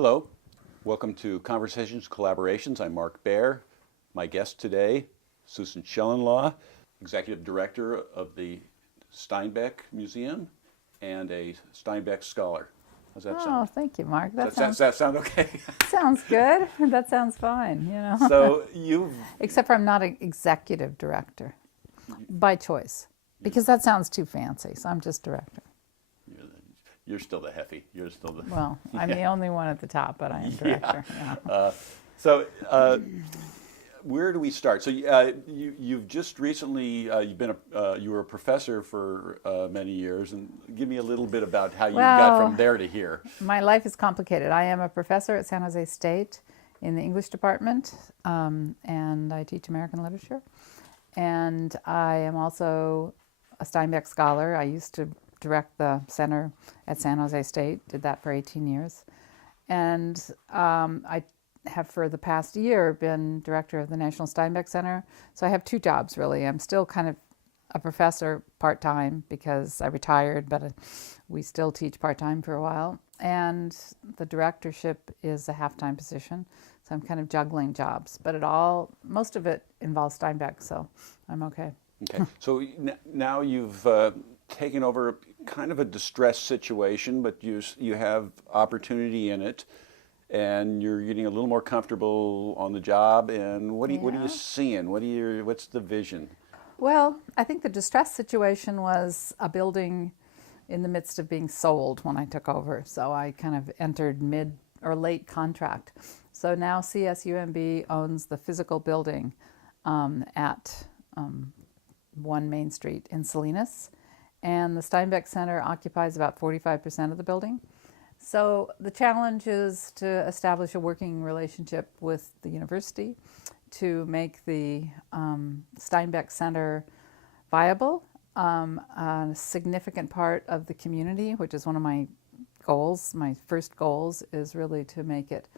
Hello, welcome to Conversations Collaborations. I'm Mark Baer. My guest today, Susan Shillinglaw, Executive Director of the Steinbeck Museum and a Steinbeck Scholar. How's that Oh, sound? thank you, Mark. Does that sound okay? Sounds good. That sounds fine, So you've, Except for I'm not an executive director by choice because that sounds too fancy. So I'm just director. you're still the Heffy. You're still the, Well, I'm the only one at the top, but I am director. Yeah. So where do we start? So you've just recently you were a professor for many years, and give me a little bit about how you got Well, from there to here. My life is complicated. I am a professor at San Jose State in the English department, and I teach American literature. And I am also a Steinbeck Scholar. I used to direct the center at San Jose State, did that for 18 years. And I have for the past year been director of the National Steinbeck Center. So I have two jobs really. I'm still kind of a professor part-time because I retired, but we still teach part-time for a while. And the directorship is a half-time position. So I'm kind of juggling jobs, but most of it involves Steinbeck, so I'm okay. Okay, so now you've taken over kind of a distressed situation, but you have opportunity in it, and you're getting a little more comfortable on the job. And what are you seeing? What's the vision? Well, I think the distress situation was a building in the midst of being sold when I took over. So I kind of entered mid or late contract. So now CSUMB owns the physical building at 1 Main Street in Salinas. And the Steinbeck Center occupies about 45% of the building. So the challenge is to establish a working relationship with the university to make the Steinbeck Center viable, a significant part of the community, which is one of my goals. My first goals is really to make it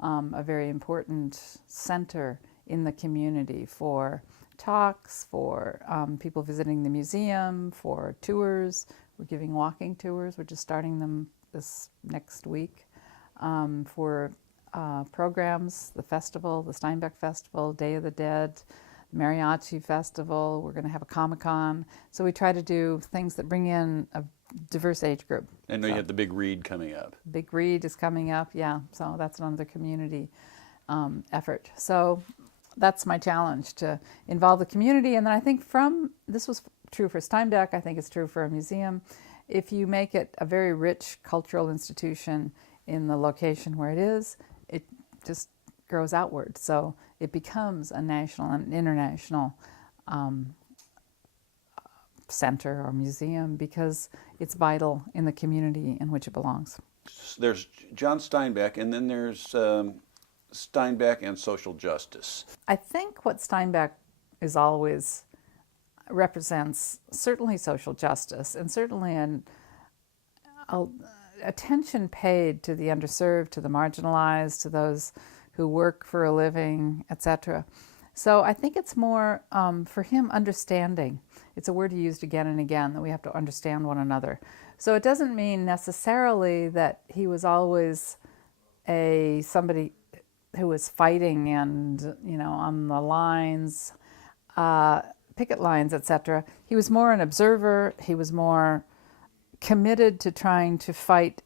a very important center in the community for talks, for people visiting the museum, for tours. We're giving walking tours. We're just starting them this next week, for programs, the festival, the Steinbeck Festival, Day of the Dead, Mariachi Festival. We're going to have a Comic-Con. So we try to do things that bring in a diverse age group. I know you have the big read coming up. Big Read is coming up, yeah. So that's another community effort. So that's my challenge, to involve the community. And then I think this was true for Steinbeck, I think it's true for a museum. If you make it a very rich cultural institution in the location where it is, it just grows outward. So it becomes a national and international center or museum because it's vital in the community in which it belongs. There's John Steinbeck, and then there's Steinbeck and social justice. I think what Steinbeck is always represents certainly social justice and certainly an attention paid to the underserved, to the marginalized, to those who work for a living, etc. So I think it's more, for him, understanding. It's a word he used again and again, that we have to understand one another. So it doesn't mean necessarily that he was always somebody who was fighting and, on the lines, picket lines, etc. He was more an observer. He was more committed to trying to fight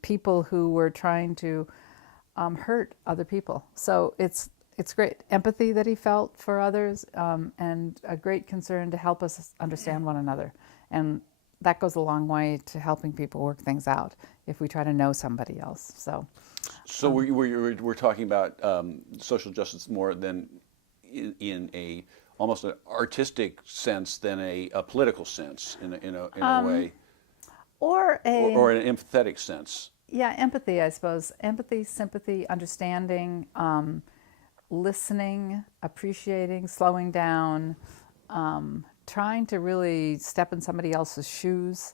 people who were trying to hurt other people. So it's great empathy that he felt for others, and a great concern to help us understand one another. And that goes a long way to helping people work things out if we try to know somebody else. So we're talking about social justice more than in a almost an artistic sense than a political sense in a way, or an empathetic sense. Yeah, empathy, I suppose. Empathy, sympathy, understanding, listening, appreciating, slowing down, trying to really step in somebody else's shoes,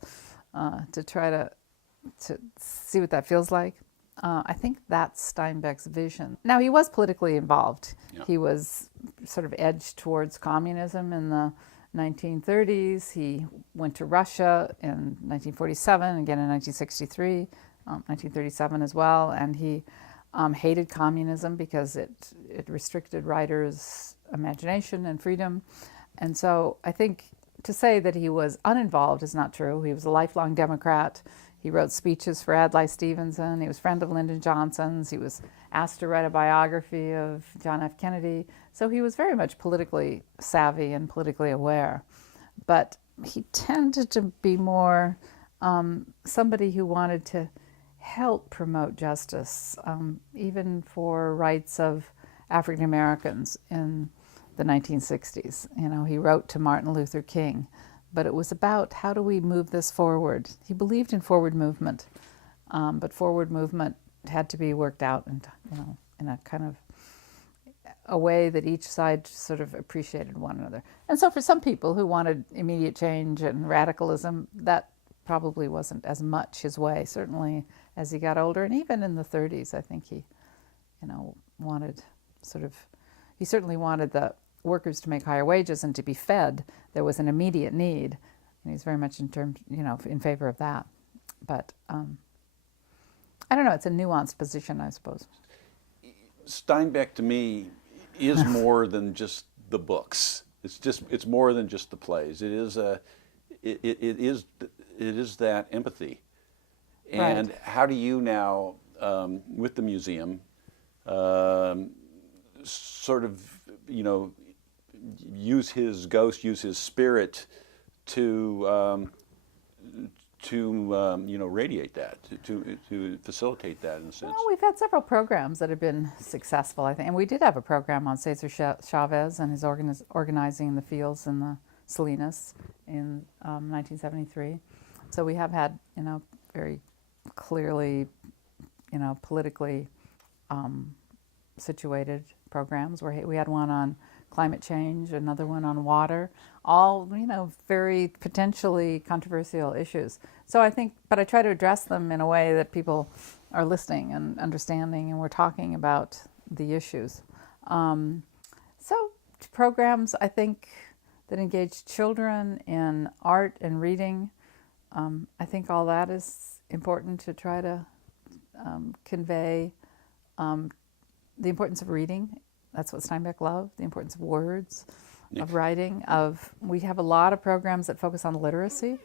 to try to see what that feels like. I think that's Steinbeck's vision. Now, he was politically involved. Yeah. He was sort of edged towards communism in the 1930s. He went to Russia in 1947, again in 1963, 1937 as well, and he hated communism because it restricted writers' imagination and freedom. And so I think to say that he was uninvolved is not true. He was a lifelong Democrat. He wrote speeches for Adlai Stevenson. He was a friend of Lyndon Johnson's. He was asked to write a biography of John F. Kennedy. So he was very much politically savvy and politically aware. But he tended to be more somebody who wanted to help promote justice, even for rights of African Americans in the 1960s. You know, he wrote to Martin Luther King, but it was about how do we move this forward. He believed in forward movement, but forward movement had to be worked out, and in a kind of a way that each side sort of appreciated one another. And so for some people who wanted immediate change and radicalism, that probably wasn't as much his way, certainly as he got older. And even in the 30s, I think he, wanted he certainly wanted the workers to make higher wages and to be fed. There was an immediate need, and he's very much in favor of that. But I don't know, it's a nuanced position, I suppose. Steinbeck to me is more than just the books. It's more than just the plays. It is that empathy. And Right. how do you now, with the museum, sort of, use his ghost, use his spirit to radiate that, to facilitate that in a sense? Well, we've had several programs that have been successful, I think. And we did have a program on Cesar Chavez and his organizing the fields in the Salinas in 1973. So we have had, very clearly, politically situated programs. Where we had one on climate change, another one on water, all, very potentially controversial issues. So I think, but I try to address them in a way that people are listening and understanding, and we're talking about the issues. So programs, I think, that engage children in art and reading, I think all that is important to try to convey the importance of reading. That's what Steinbeck loved, the importance of words, of writing. We have a lot of programs that focus on literacy.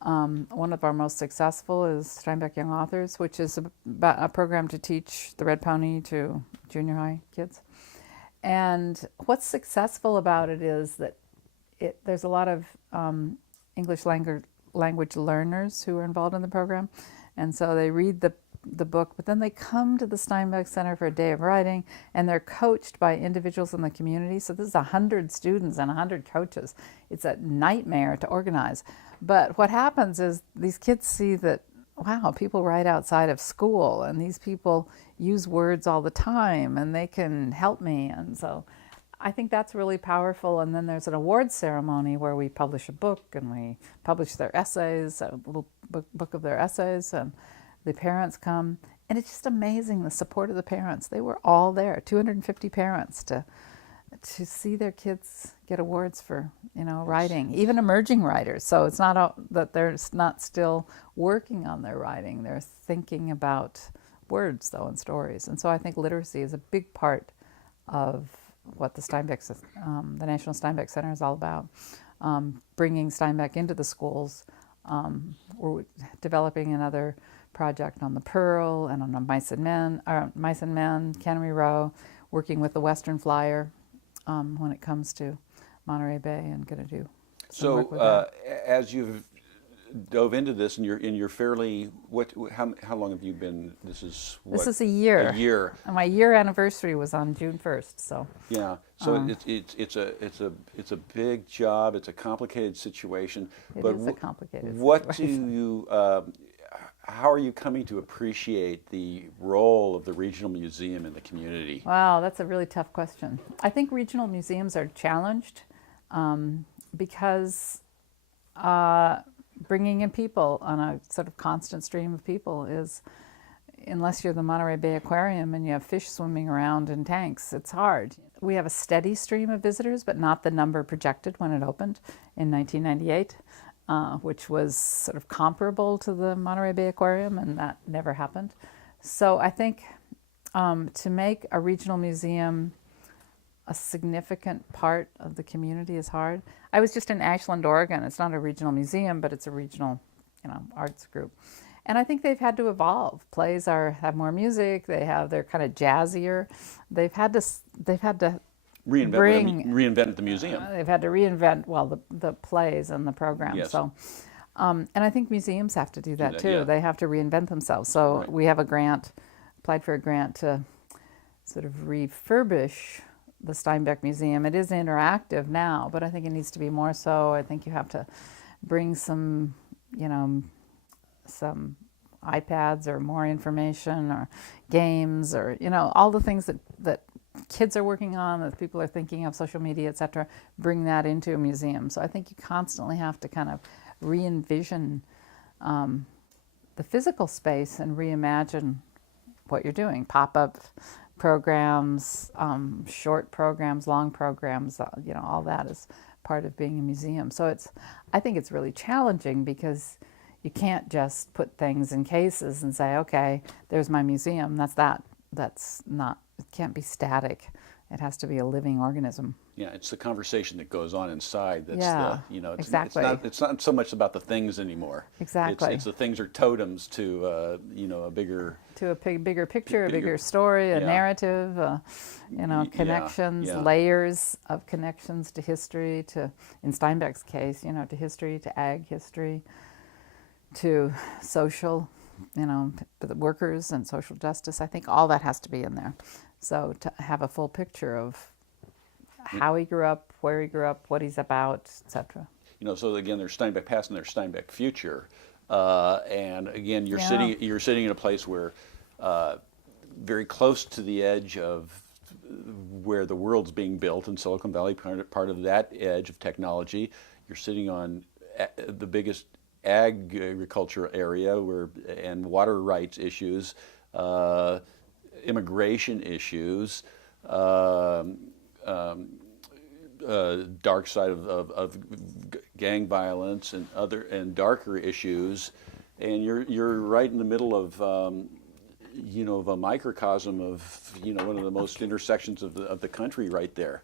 One of our most successful is Steinbeck Young Authors, which is a program to teach the Red Pony to junior high kids. And what's successful about it is that there's a lot of English language learners who are involved in the program. And so they read the book, but then they come to the Steinbeck Center for a day of writing, and they're coached by individuals in the community. So this is 100 students and 100 coaches. It's a nightmare to organize. But what happens is these kids see that, wow, people write outside of school, and these people use words all the time, and they can help me. And so I think that's really powerful. And then there's an awards ceremony where we publish a book, and we publish their essays, a little book of their essays, and the parents come, and it's just amazing, the support of the parents. They were all there, 250 parents, to see their kids get awards for, writing, even emerging writers. So it's not that they're not still working on their writing. They're thinking about words, though, and stories. And so I think literacy is a big part of what the National Steinbeck Center is all about. Bringing Steinbeck into the schools. We're developing another project on the Pearl and on the Mice and Men, Cannery Row, working with the Western Flyer when it comes to Monterey Bay, and going to do some work with that. As you've dove into this, and you're fairly, how long have you been? This is a year. A year. And my year anniversary was on June 1st. So yeah. So it's a big job. It's a complicated situation. It is a complicated situation. What do you? How are you coming to appreciate the role of the regional museum in the community? Wow, that's a really tough question. I think regional museums are challenged because bringing in people on a sort of constant stream of people is, unless you're the Monterey Bay Aquarium and you have fish swimming around in tanks, it's hard. We have a steady stream of visitors, but not the number projected when it opened in 1998. which was sort of comparable to the Monterey Bay Aquarium, and that never happened. So I think to make a regional museum a significant part of the community is hard. I was just in Ashland, Oregon. It's not a regional museum, but it's a regional, arts group. And I think they've had to evolve. Plays have more music. They're kind of jazzier. They've had to Reinvent the museum. they've had to reinvent the plays and the programs. Yes. So, and I think museums have to do that too. Yeah. They have to reinvent themselves. So Right. we have applied for a grant to sort of refurbish the Steinbeck Museum. It is interactive now, but I think it needs to be more so. I think you have to bring some iPads or more information or games or, all the things that kids are working on, that people are thinking of, social media, et cetera, bring that into a museum. So I think you constantly have to kind of re-envision the physical space and reimagine what you're doing. Pop-up programs, short programs, long programs, all that is part of being a museum. So I think it's really challenging because you can't just put things in cases and say, okay, there's my museum. That's not, it can't be static. It has to be a living organism. Yeah, it's the conversation that goes on inside. That's exactly. It's not so much about the things anymore. Exactly. It's the things are totems to a bigger bigger picture, a bigger story, a narrative, connections, layers of connections to history, in Steinbeck's case, to history, to ag history, to social, the workers and social justice. I think all that has to be in there. So to have a full picture of how he grew up, where he grew up, what he's about, etc. So again, there's Steinbeck past and there's Steinbeck future, and again, you're sitting in a place where, very close to the edge of where the world's being built in Silicon Valley, part of that edge of technology. You're sitting on the biggest agriculture area and water rights issues, immigration issues, dark side of gang violence and darker issues, and you're right in the middle of of a microcosm of one of the most intersections of the country right there.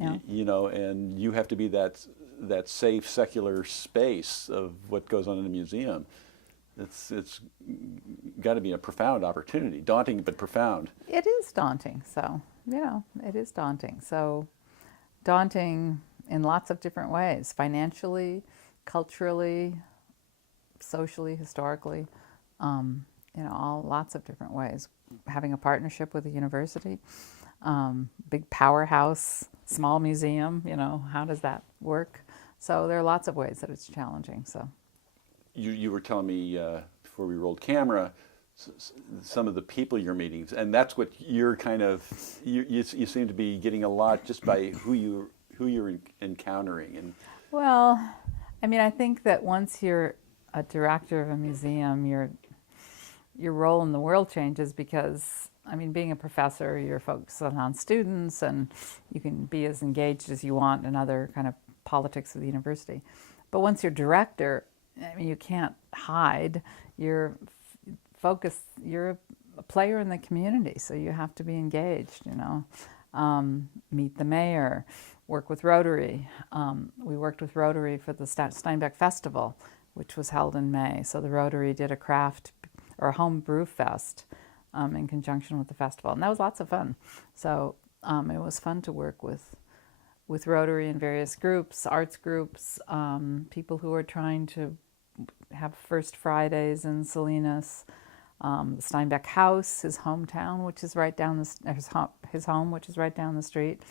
Yeah. And you have to be that safe secular space of what goes on in a museum. It's got to be a profound opportunity, daunting but profound. It is daunting. So it is daunting. So daunting in lots of different ways: financially, culturally, socially, historically. All lots of different ways. Having a partnership with a university, big powerhouse, small museum. How does that work? So there are lots of ways that it's challenging. So. You were telling me before we rolled camera some of the people you're meeting, and that's what you're kind of you seem to be getting a lot just by who you're encountering. And well, I think that once you're a director of a museum, your role in the world changes because being a professor, you're focused on students and you can be as engaged as you want in other kind of politics of the university. But once you're director, you can't hide. You're focused. You're a player in the community, so you have to be engaged. Meet the mayor, work with Rotary. We worked with Rotary for the Steinbeck Festival, which was held in May. So the Rotary did a craft or a home brew fest in conjunction with the festival, and that was lots of fun. So it was fun to work with Rotary and various groups, arts groups, people who are trying to have First Fridays in Salinas, the Steinbeck House, his hometown, which is right down his home, which is right down the street.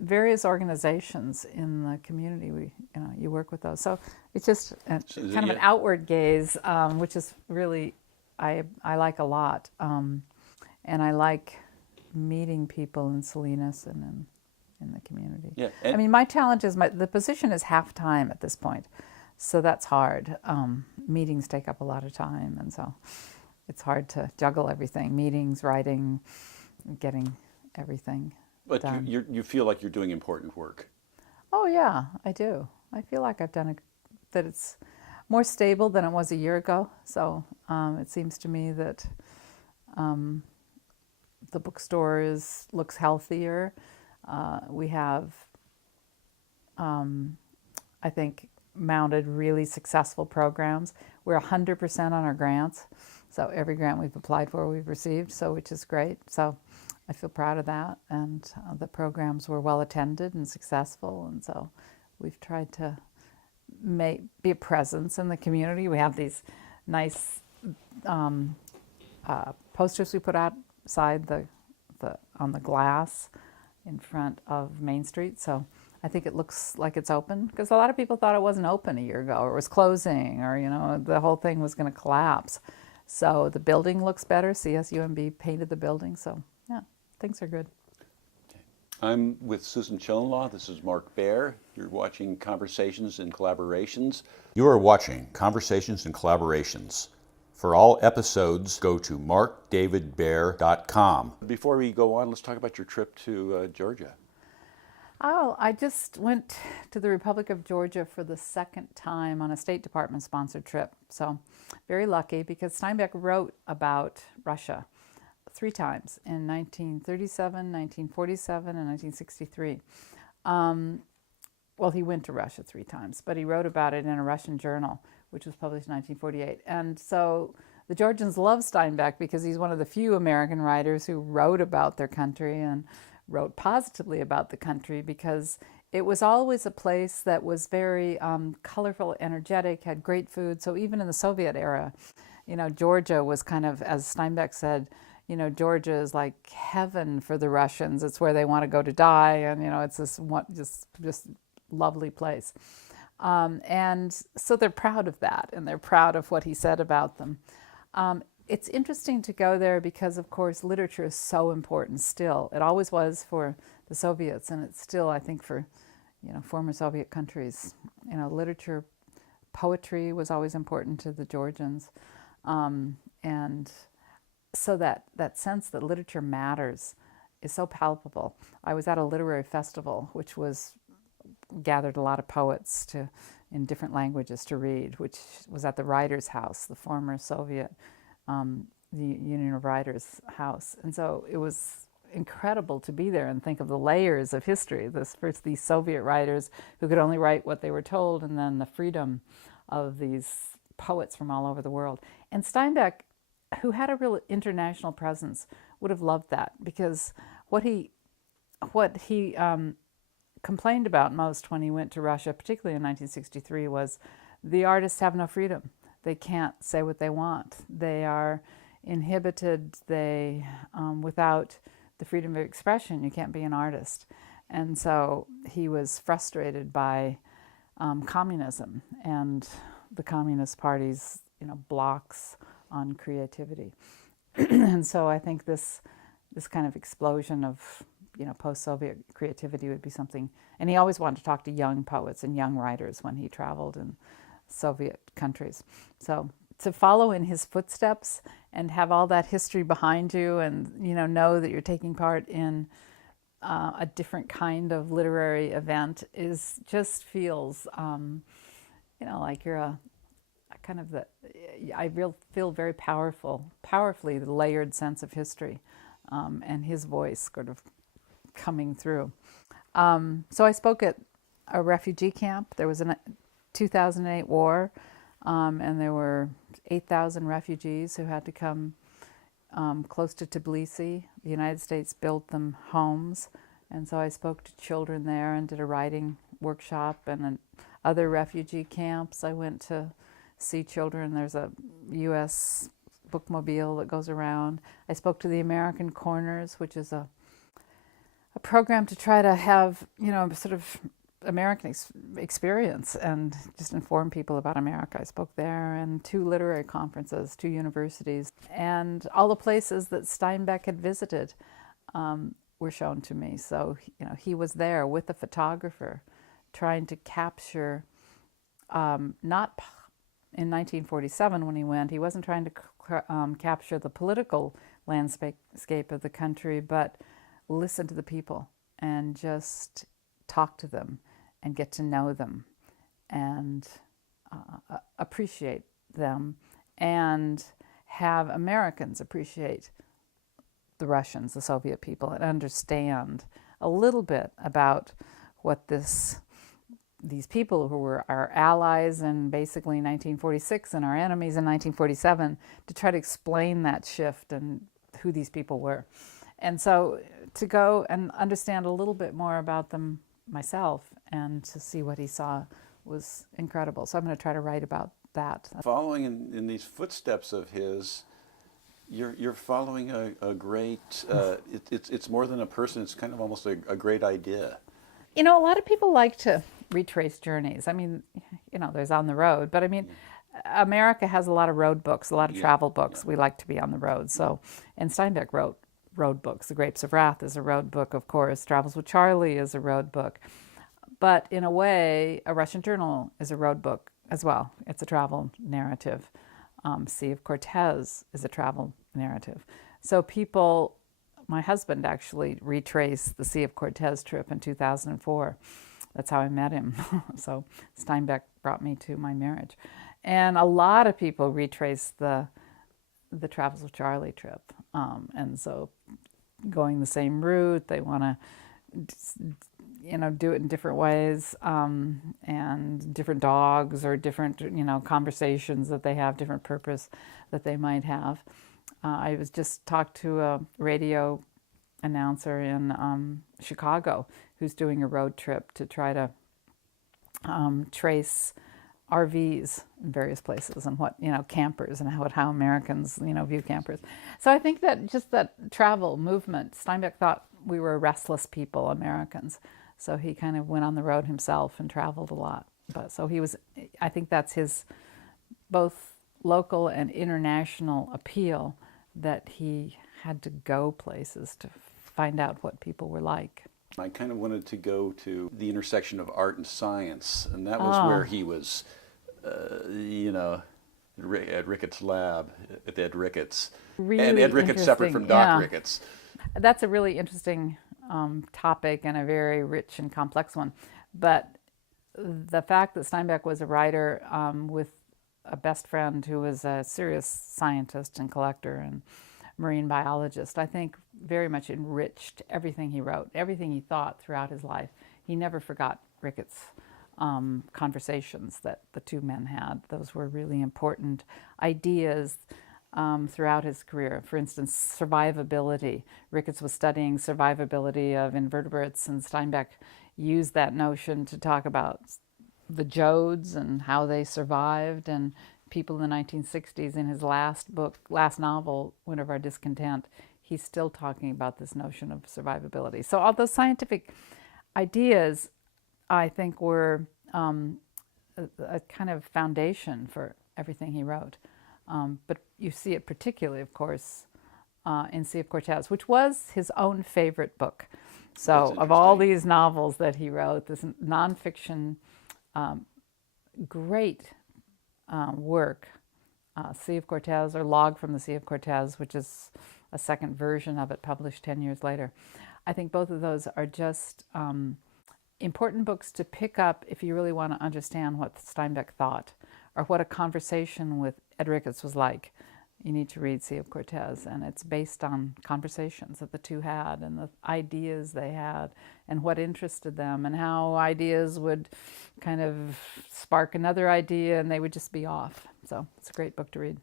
Various organizations in the community, you work with those. So it's just kind of an outward gaze, which is really I like a lot, and I like meeting people in Salinas and in the community. Yeah, my challenge is the position is half-time at this point. So that's hard. Meetings take up a lot of time, and so it's hard to juggle everything: meetings, writing, getting everything done. But you feel like you're doing important work. Oh yeah, I do. I feel like I've done that it's more stable than it was a year ago. So it seems to me that the bookstore looks healthier. We have, I think, mounted really successful programs. We're 100% on our grants. So every grant we've applied for, we've received, so which is great. So I feel proud of that. And the programs were well attended and successful. And so we've tried to be a presence in the community. We have these nice posters we put outside on the glass in front of Main Street. So I think it looks like it's open, because a lot of people thought it wasn't open a year ago, or it was closing, or the whole thing was going to collapse. So the building looks better. CSUMB painted the building. So yeah, things are good. I'm with Susan Shillinglaw. This is Mark Baer. You're watching Conversations and Collaborations. You are watching Conversations and Collaborations. For all episodes, go to markdavidbaer.com. Before we go on, let's talk about your trip to Georgia. Oh, I just went to the Republic of Georgia for the second time on a State Department sponsored trip. So very lucky, because Steinbeck wrote about Russia 3 times, in 1937, 1947, and 1963. Well, he went to Russia 3 times, but he wrote about it in a Russian journal, which was published in 1948. And so the Georgians love Steinbeck because he's one of the few American writers who wrote about their country and wrote positively about the country, because it was always a place that was very colorful, energetic, had great food. So even in the Soviet era, Georgia was kind of, as Steinbeck said, Georgia is like heaven for the Russians. It's where they want to go to die, and it's this one just lovely place. And so they're proud of that, and they're proud of what he said about them. It's interesting to go there because, of course, literature is so important still. It always was for the Soviets, and it's still, I think, for former Soviet countries. Literature, poetry was always important to the Georgians, and so that sense that literature matters is so palpable. I was at a literary festival, which gathered a lot of poets in different languages to read, which was at the Writers' House, the former Soviet the Union of Writers House. And so it was incredible to be there and think of the layers of history. First, these Soviet writers who could only write what they were told, and then the freedom of these poets from all over the world. And Steinbeck, who had a real international presence, would have loved that, because what he complained about most when he went to Russia, particularly in 1963, was the artists have no freedom. They can't say what they want. They are inhibited. Without the freedom of expression, you can't be an artist. And so he was frustrated by communism and the Communist Party's blocks on creativity. And so I think this kind of explosion of post-Soviet creativity would be something. And he always wanted to talk to young poets and young writers when he traveled in Soviet countries. So to follow in his footsteps and have all that history behind you, and know that you're taking part in a different kind of literary event feels like you're a kind of feel very powerfully the layered sense of history, and his voice sort of coming through. So I spoke at a refugee camp. There was a 2008 war, and there were 8,000 refugees who had to come close to Tbilisi. The United States built them homes, and so I spoke to children there and did a writing workshop. And in other refugee camps, I went to see children. There's a U.S. bookmobile that goes around. I spoke to the American Corners, which is a program to try to have, sort of American experience and just inform people about America. I spoke there, and 2 literary conferences, 2 universities, and all the places that Steinbeck had visited were shown to me. So, he was there with a photographer trying to capture, not in 1947 when he went, he wasn't trying to capture the political landscape of the country, but listen to the people and just talk to them and get to know them, and appreciate them and have Americans appreciate the Russians, the Soviet people, and understand a little bit about what these people who were our allies in basically 1946 and our enemies in 1947, to try to explain that shift and who these people were. And so to go and understand a little bit more about them myself and to see what he saw was incredible. So I'm going to try to write about that. Following in these footsteps of his, you're following a great, it's more than a person, it's kind of almost a great idea. You know, a lot of people like to retrace journeys. I mean, you know, there's On the Road, but I mean, America has a lot of road books, a lot of travel books. We like to be on the road. So, and Steinbeck wrote road books. The Grapes of Wrath is a road book, of course. Travels with Charlie is a road book. But in a way, A Russian Journal is a road book as well. It's a travel narrative. Sea of Cortez is a travel narrative. So people, my husband actually retraced the Sea of Cortez trip in 2004. That's how I met him. So Steinbeck brought me to my marriage. And a lot of people retrace the Travels with Charlie trip. And so going the same route, they want to, you know, do it in different ways, and different dogs or different, you know, conversations that they have, different purpose that they might have. I was just talked to a radio announcer in Chicago who's doing a road trip to try to trace RVs in various places and what, you know, campers and how Americans, you know, view campers. So I think that just that travel movement, Steinbeck thought we were restless people, Americans. So he kind of went on the road himself and traveled a lot. But so he was, I think that's his both local and international appeal, that he had to go places to find out what people were like. I kind of wanted to go to the intersection of art and science, and that was where he was, you know, at Ricketts' lab, at Ed Ricketts. Really and Ed Ricketts separate from Doc Ricketts. That's a really interesting topic and a very rich and complex one. But the fact that Steinbeck was a writer with a best friend who was a serious scientist and collector and marine biologist, I think very much enriched everything he wrote, everything he thought throughout his life. He never forgot Ricketts' conversations that the two men had. Those were really important ideas throughout his career. For instance, survivability. Ricketts was studying survivability of invertebrates, and Steinbeck used that notion to talk about the Joads and how they survived, and people in the 1960s. In his last novel, Winter of Our Discontent, he's still talking about this notion of survivability. So all those scientific ideas, I think, were a kind of foundation for everything he wrote. But you see it particularly, of course, in Sea of Cortez, which was his own favorite book. So of all these novels that he wrote, this nonfiction, great work, Sea of Cortez, or Log from the Sea of Cortez, which is a second version of it published 10 years later. I think both of those are just important books to pick up if you really want to understand what Steinbeck thought or what a conversation with Ed Ricketts was like. You need to read Sea of Cortez, and it's based on conversations that the two had and the ideas they had and what interested them and how ideas would kind of spark another idea and they would just be off. So it's a great book to read.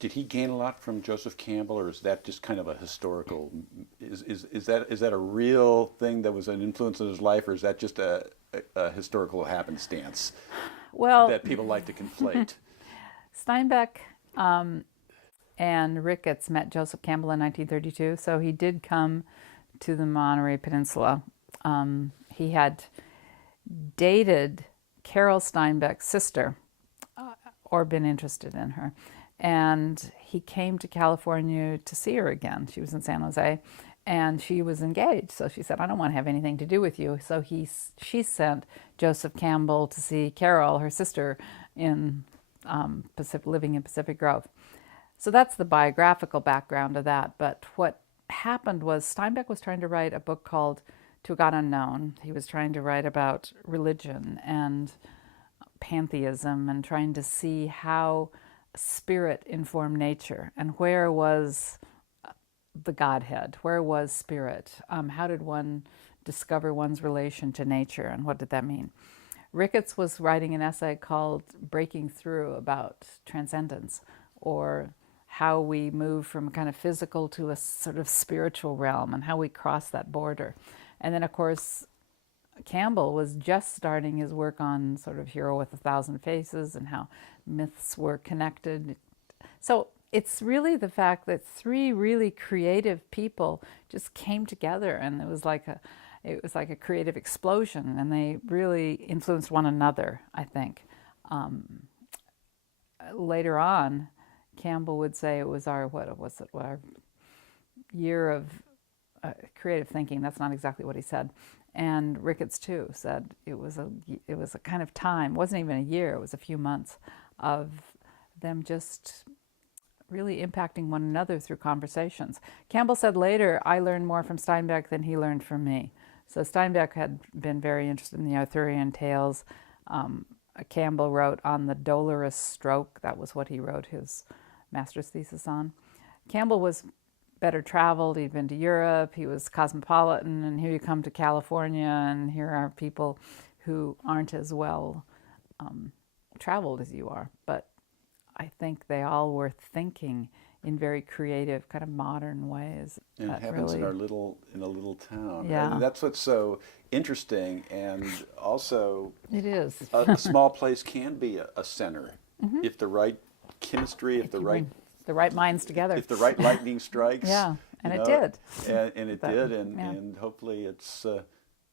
Did he gain a lot from Joseph Campbell, or is that just kind of a historical, is that a real thing that was an influence in his life, or is that just a historical happenstance that people like to conflate? Steinbeck and Ricketts met Joseph Campbell in 1932, so he did come to the Monterey Peninsula. He had dated Carol Steinbeck's sister, or been interested in her, and he came to California to see her again. She was in San Jose, and she was engaged, so she said, "I don't want to have anything to do with you." So she sent Joseph Campbell to see Carol, her sister, in living in Pacific Grove. So that's the biographical background of that. But what happened was Steinbeck was trying to write a book called To a God Unknown. He was trying to write about religion and pantheism and trying to see how spirit informed nature and where was the Godhead, where was spirit, how did one discover one's relation to nature, and what did that mean? Ricketts was writing an essay called Breaking Through about transcendence, or how we move from kind of physical to a sort of spiritual realm and how we cross that border. And then, of course, Campbell was just starting his work on sort of Hero with a Thousand Faces and how myths were connected. So it's really the fact that three really creative people just came together, and it was like a creative explosion, and they really influenced one another, I think. Later on, Campbell would say it was our year of creative thinking. That's not exactly what he said. And Ricketts too said it was a kind of time. It wasn't even a year. It was a few months of them just really impacting one another through conversations. Campbell said later, I learned more from Steinbeck than he learned from me. So Steinbeck had been very interested in the Arthurian tales. Campbell wrote on the dolorous stroke. That was what he wrote his master's thesis on. Campbell was better traveled. He'd been to Europe. He was cosmopolitan. And here you come to California, and here are people who aren't as well traveled as you are. But I think they all were thinking in very creative, kind of modern ways. And it happens in a little town. Yeah. And that's what's so interesting. And also, it is. a small place can be a center if the right chemistry, if the right minds together, if the right lightning strikes. Yeah, and it did. And it did, and hopefully it's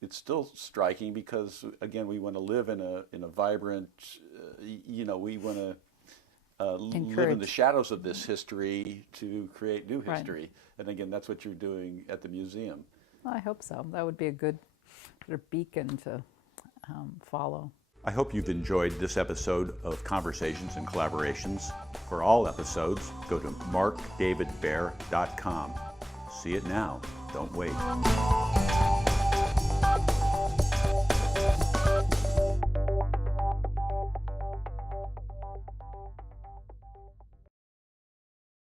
still striking, because again, we want to live in a vibrant. We want to live in the shadows of this history to create new history. Right. And again, that's what you're doing at the museum. Well, I hope so. That would be a good sort of beacon to follow. I hope you've enjoyed this episode of Conversations and Collaborations. For all episodes, go to markdavidbaer.com. See it now. Don't wait.